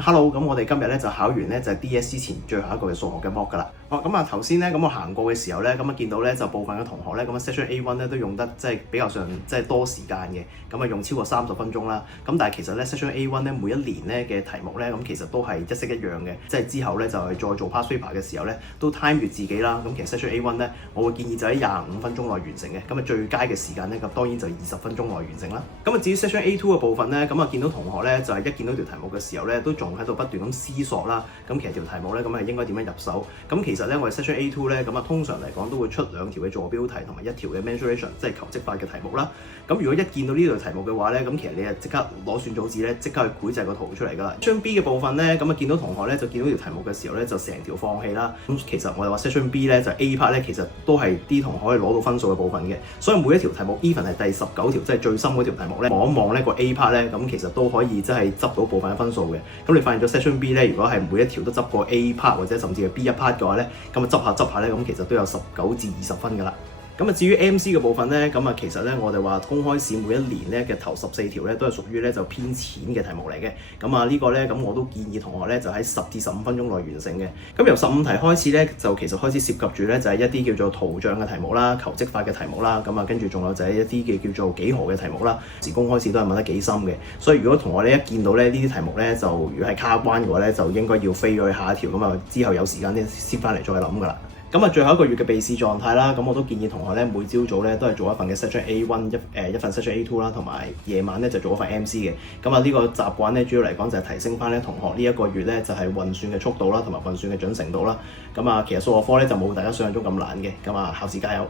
Hello，咁我哋今日咧就考完咧就係 DSE 前最後一個嘅數學嘅 mock 噶啦。咁啊頭先咧咁我行過嘅時候咧，咁啊見到咧就部分嘅同學咧咁啊 Section A1 咧都用得即係比較上即係多時間嘅，咁啊用超過30分鐘啦。咁但係其實咧 Section A1 咧每一年咧嘅題目咧咁其實都係一式一樣嘅，即係之後咧就係再做 past paper 嘅時候咧都 time 住自己啦。咁其實 Section A1 咧我會建議就喺25分鐘內完成嘅，咁啊最佳嘅時間咧咁當然就20分鐘內完成啦。咁啊至於 Section A2 嘅部分咧，咁啊見到同學咧就係一見到條題目嘅時候咧都仲喺度不斷咁思索啦。咁其實條題目咧咁係應該點樣入手？咁其實咧我哋 Section A2 咧咁啊通常嚟講都會出2條嘅坐標題同埋1條嘅 mensuration， 即係求積法嘅題目啦。咁如果一見到呢條題目嘅話咧，咁其實你就即刻攞算組紙咧，即刻去繪製個圖出嚟㗎啦。Section B 嘅部分咧，咁啊見到同學咧就見到條題目嘅時候咧就成條放棄啦。咁其實我哋話 Section B 咧就 A part 咧其實都係啲同學可以攞到分數嘅部分嘅。所以每一條題目 even 係第19條即係最深嗰條題目咧，望一望呢個 A part 咧，咁其實都可以即係執到部分嘅分數嘅。咁你發現咗 Section B 咧，如果係每一條都執過 A part 或者甚至係 B 一 part 嘅話咧，咁啊執下咧，咁其實都有19至20分㗎啦。咁啊，至於 MC 嘅部分咧，咁啊其實咧我哋話公開試每一年咧嘅頭14條咧都係屬於咧就偏淺嘅題目嚟嘅。咁啊呢個咧咁我都建議同學咧就喺10至15分鐘內完成嘅。咁由15題開始咧，就其實開始涉及住咧就係一啲叫做圖像嘅題目啦、求積法嘅題目啦。咁啊跟住仲有就係一啲嘅叫做幾何嘅題目啦。時公開試都係問得幾深嘅，所以如果同學咧一見到咧呢啲題目咧，就如果係卡關嘅話咧，就應該要飛咗去下一條。咁啊之後有時間咧先翻嚟再諗㗎啦。咁啊，最後一個月嘅備試狀態啦，咁我都建議同學咧每朝早咧都係做一份嘅 Section A1 一份 Section A2 啦，同埋夜晚咧就做一份 MC 嘅。咁啊呢個習慣咧主要嚟講就係提升翻咧同學呢一個月咧就係運算嘅速度啦，同埋運算嘅準程度啦。咁啊其實數學科咧就冇大家想象中咁難嘅。咁啊考試加油！